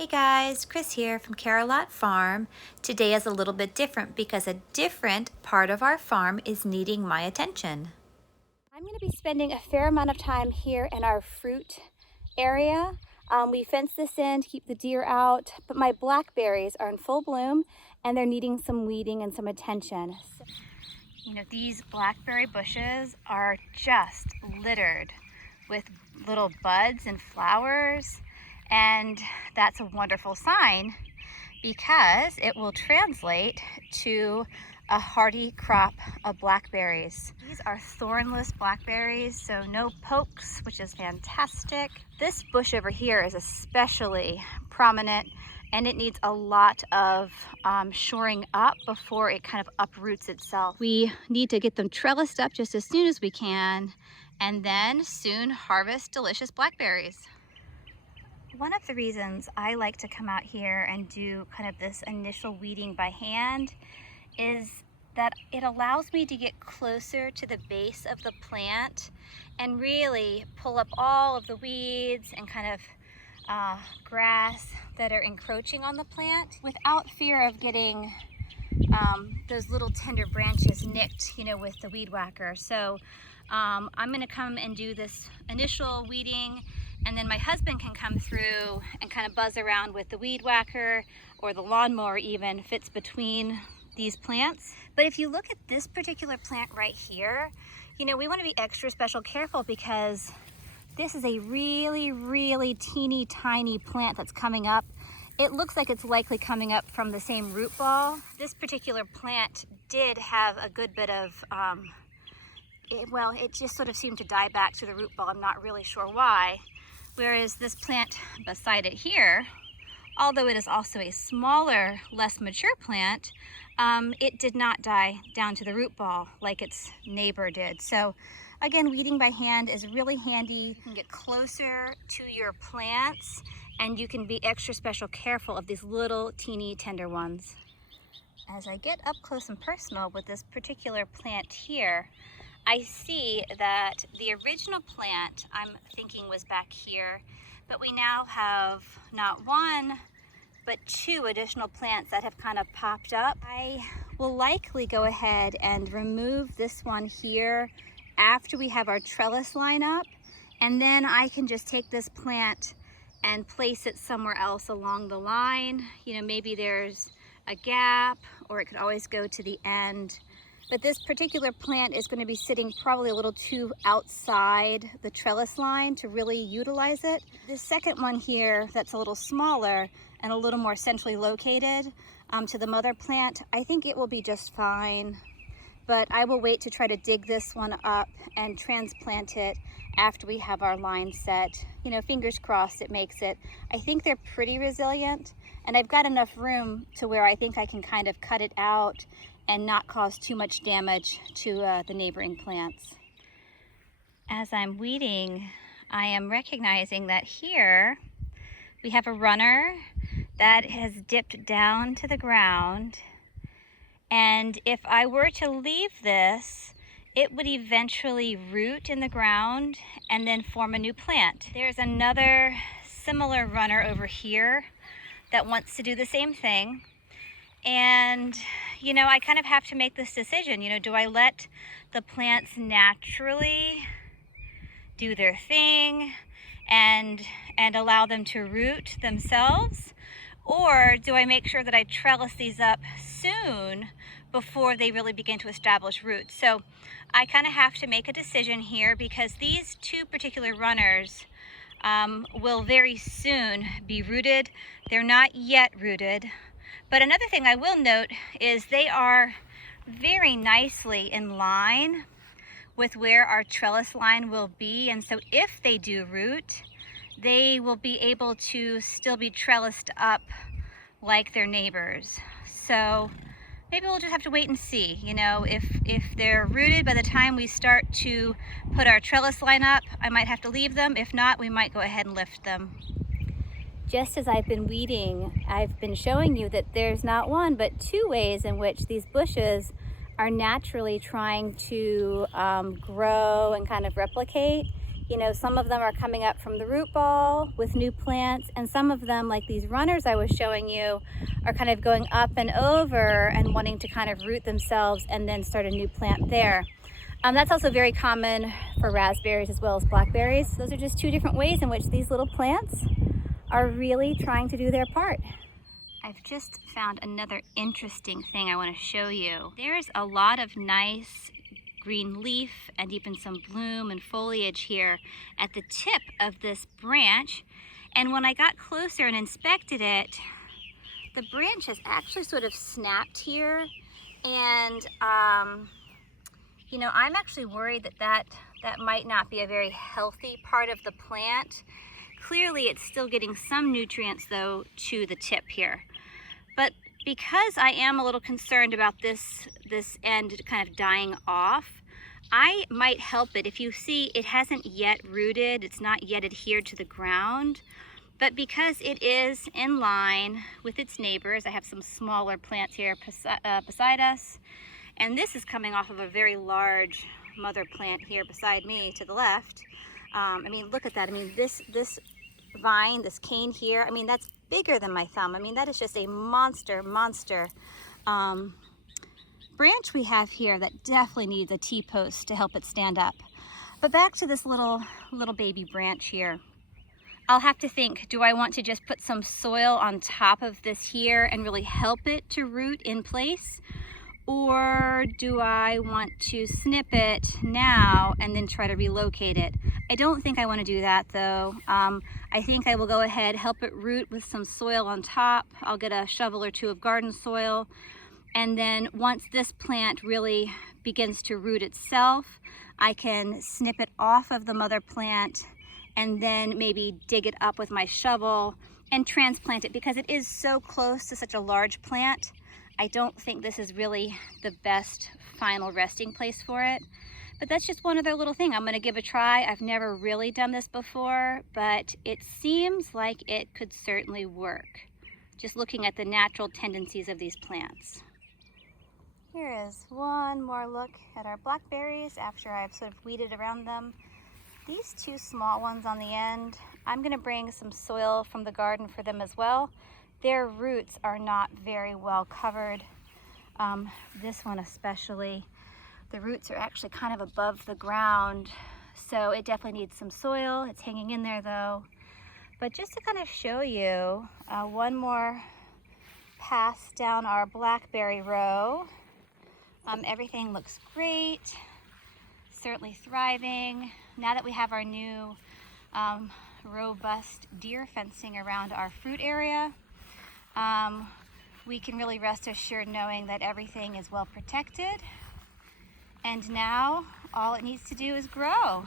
Hey guys, Chris here from Carolot Farm. Today is a little bit different because a different part of our farm is needing my attention. I'm going to be spending a fair amount of time here in our fruit area. We fenced this in to keep the deer out, but my blackberries are in full bloom and they're needing some weeding and some attention. You know, these blackberry bushes are just littered with little buds and flowers, and that's a wonderful sign because it will translate to a hardy crop of blackberries. These are thornless blackberries, so no pokes, which is fantastic. This bush over here is especially prominent, and it needs a lot of shoring up before it kind of uproots itself. We need to get them trellised up just as soon as we can, and then soon harvest delicious blackberries. One of the reasons I like to come out here and do kind of this initial weeding by hand is that it allows me to get closer to the base of the plant and really pull up all of the weeds and kind of grass that are encroaching on the plant without fear of getting those little tender branches nicked, you know, with the weed whacker. So I'm going to come and do this initial weeding, and then my husband can come through and kind of buzz around with the weed whacker, or the lawnmower even fits between these plants. But if you look at this particular plant right here, you know, we want to be extra special careful because this is a really teeny tiny plant that's coming up. It looks like it's likely coming up from the same root ball. This particular plant did have a good bit of, it just sort of seemed to die back to the root ball. I'm not really sure why. Whereas this plant beside it here, although it is also a smaller, less mature plant, it did not die down to the root ball like its neighbor did. So again, weeding by hand is really handy. You can get closer to your plants and you can be extra special careful of these little teeny tender ones. As I get up close and personal with this particular plant here, I see that the original plant I'm thinking was back here, but we now have not one, but two additional plants that have kind of popped up. I will likely go ahead and remove this one here after we have our trellis line up, and then I can just take this plant and place it somewhere else along the line. You know, maybe there's a gap, or it could always go to the end. But this particular plant is going to be sitting probably a little too outside the trellis line to really utilize it. This second one here that's a little smaller and a little more centrally located to the mother plant, I think it will be just fine. But I will wait to try to dig this one up and transplant it after we have our line set. You know, fingers crossed it makes it. I think they're pretty resilient, and I've got enough room to where I think I can kind of cut it out and not cause too much damage to the neighboring plants. As I'm weeding, I am recognizing that here we have a runner that has dipped down to the ground, and if I were to leave this, it would eventually root in the ground and then form a new plant. There's another similar runner over here that wants to do the same thing. And, you know, I kind of have to make this decision. You know, do I let the plants naturally do their thing and allow them to root themselves? Or do I make sure that I trellis these up soon before they really begin to establish roots? So I kind of have to make a decision here because these two particular runners will very soon be rooted. They're not yet rooted. But another thing I will note is they are very nicely in line with where our trellis line will be. And so if they do root, they will be able to still be trellised up like their neighbors. So maybe we'll just have to wait and see. You know, if they're rooted by the time we start to put our trellis line up, I might have to leave them. If not, we might go ahead and lift them. Just as I've been weeding, I've been showing you that there's not one, but two ways in which these bushes are naturally trying to grow and kind of replicate You know, some of them are coming up from the root ball with new plants, and some of them, like these runners I was showing you, are kind of going up and over and wanting to kind of root themselves and then start a new plant there. That's also very common for raspberries as well as blackberries. Those are just two different ways in which these little plants are really trying to do their part. I've just found another interesting thing I want to show you. There's a lot of nice green leaf and even some bloom and foliage here at the tip of this branch. And when I got closer and inspected it, the branch has actually sort of snapped here. And, you know, I'm actually worried that might not be a very healthy part of the plant. Clearly it's still getting some nutrients though to the tip here. But because I am a little concerned about this end kind of dying off, I might help it. If you see, it hasn't yet rooted, it's not yet adhered to the ground, but because it is in line with its neighbors, I have some smaller plants here beside us, and this is coming off of a very large mother plant here beside me to the left. I mean, look at that. I mean, this vine, this cane here, I mean, that's bigger than my thumb. I mean, that is just a monster branch we have here that definitely needs a T-post to help it stand up. But back to this little baby branch here. I'll have to think, do I want to just put some soil on top of this here and really help it to root in place? Or do I want to snip it now and then try to relocate it? I don't think I want to do that though. I think I will go ahead, help it root with some soil on top. I'll get a shovel or two of garden soil. And then once this plant really begins to root itself, I can snip it off of the mother plant and then maybe dig it up with my shovel and transplant it, because it is so close to such a large plant. I don't think this is really the best final resting place for it. But that's just one other little thing I'm going to give a try. I've never really done this before, but it seems like it could certainly work, just looking at the natural tendencies of these plants. Here is one more look at our blackberries after I've sort of weeded around them. These two small ones on the end, I'm going to bring some soil from the garden for them as well. Their roots are not very well covered. This one especially. The roots are actually kind of above the ground, so it definitely needs some soil. It's hanging in there though. But just to kind of show you one more pass down our blackberry row. Everything looks great, certainly thriving. Now that we have our new robust deer fencing around our fruit area, we can really rest assured knowing that everything is well protected. And now all it needs to do is grow.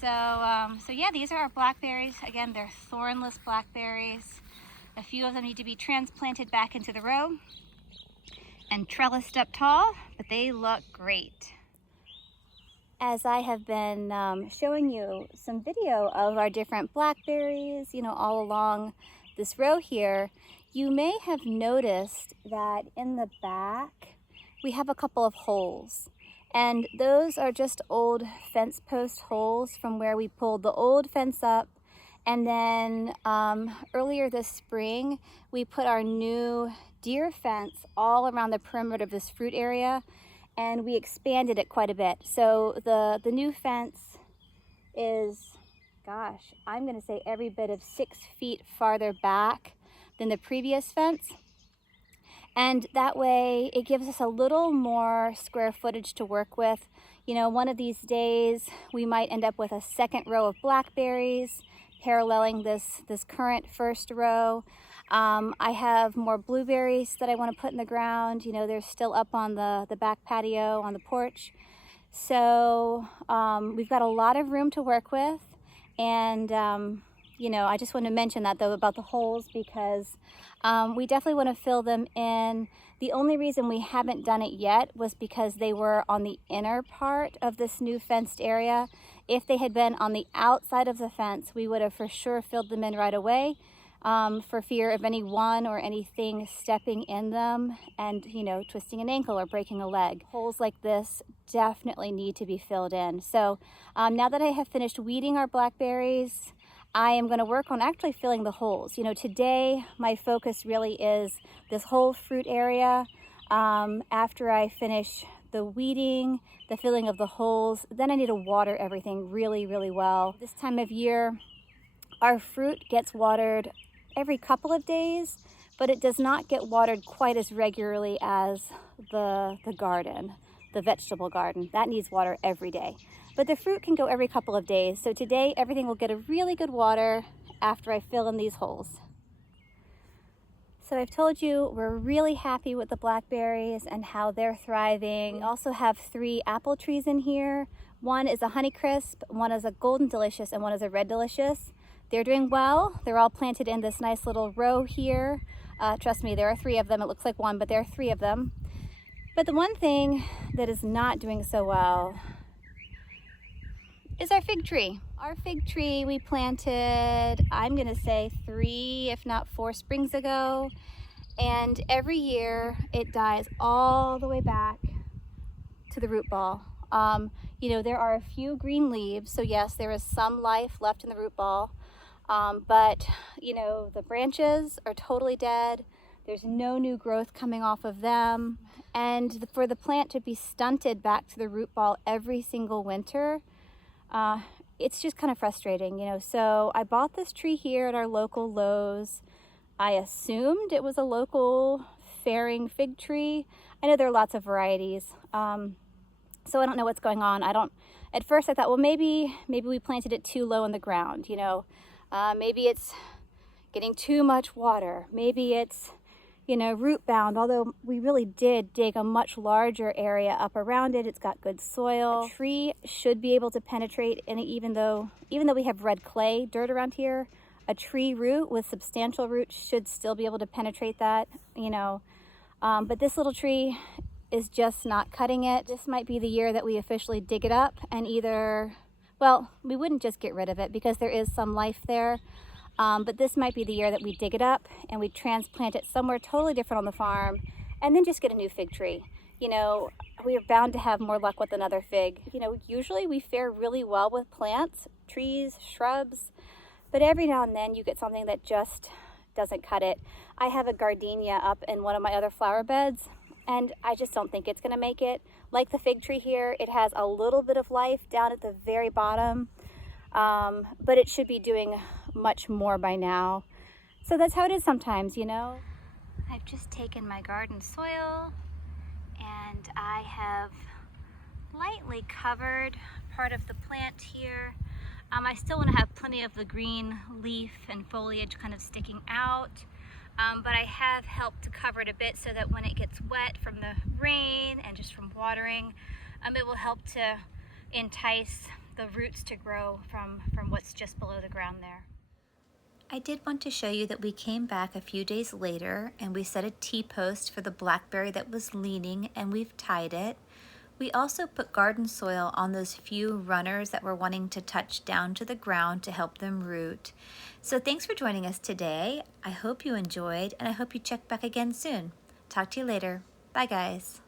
So yeah, these are our blackberries. Again, they're thornless blackberries. A few of them need to be transplanted back into the row and trellised up tall, but they look great. As I have been showing you some video of our different blackberries, you know, all along this row here, you may have noticed that in the back we have a couple of holes, and those are just old fence post holes from where we pulled the old fence up. And then earlier this spring we put our new deer fence all around the perimeter of this fruit area, and we expanded it quite a bit. So the new fence is, gosh, I'm gonna say every bit of 6 feet farther back than the previous fence. And that way it gives us a little more square footage to work with. You know, one of these days we might end up with a second row of blackberries paralleling this current first row. I have more blueberries that I want to put in the ground. You know, they're still up on the back patio on the porch. So we've got a lot of room to work with. And you know, I just want to mention that though about the holes, because we definitely want to fill them in. The only reason we haven't done it yet was because they were on the inner part of this new fenced area. If they had been on the outside of the fence, we would have for sure filled them in right away. for fear of anyone or anything stepping in them and, twisting an ankle or breaking a leg. Holes like this definitely need to be filled in. So now that I have finished weeding our blackberries, I am going to work on actually filling the holes. Today my focus really is this whole fruit area. After I finish the weeding, the filling of the holes, then I need to water everything really, really well. This time of year, our fruit gets watered every couple of days, but it does not get watered quite as regularly as the garden, the vegetable garden. That needs water every day. But the fruit can go every couple of days. So today, everything will get a really good water after I fill in these holes. So I've told you we're really happy with the blackberries and how they're thriving. We also have 3 apple trees in here. One is a Honeycrisp, one is a Golden Delicious, and one is a Red Delicious. They're doing well. They're all planted in this nice little row here. Trust me, there are 3 of them. It looks like one, but there are 3 of them. But the one thing that is not doing so well is our fig tree. Our fig tree we planted, I'm gonna say 3, if not 4 springs ago. And every year it dies all the way back to the root ball. There are a few green leaves, so yes, there is some life left in the root ball. But the branches are totally dead. There's no new growth coming off of them. And for the plant to be stunted back to the root ball every single winter, it's just kind of frustrating, So I bought this tree here at our local Lowe's. I assumed it was a local faring fig tree. I know there are lots of varieties. So I don't know what's going on. At first I thought, well, maybe we planted it too low in the ground, maybe it's getting too much water. Maybe it's, root bound, although we really did dig a much larger area up around it. It's got good soil. A tree should be able to penetrate, and even though we have red clay dirt around here, a tree root with substantial roots should still be able to penetrate that, but this little tree is just not cutting it. This might be the year that we officially dig it up and we wouldn't just get rid of it because there is some life there. But this might be the year that we dig it up and we transplant it somewhere totally different on the farm and then just get a new fig tree. We are bound to have more luck with another fig. Usually we fare really well with plants, trees, shrubs, but every now and then you get something that just doesn't cut it. I have a gardenia up in one of my other flower beds, and I just don't think it's gonna make it. Like the fig tree here, it has a little bit of life down at the very bottom, but it should be doing much more by now. So that's how it is sometimes, I've just taken my garden soil and I have lightly covered part of the plant here. I still want to have plenty of the green leaf and foliage kind of sticking out, but I have helped to cover it a bit so that when it gets wet from the rain and just from watering, it will help to entice the roots to grow from what's just below the ground there. I did want to show you that we came back a few days later and we set a T-post for the blackberry that was leaning, and we've tied it. We also put garden soil on those few runners that were wanting to touch down to the ground to help them root. So thanks for joining us today. I hope you enjoyed, and I hope you check back again soon. Talk to you later. Bye guys.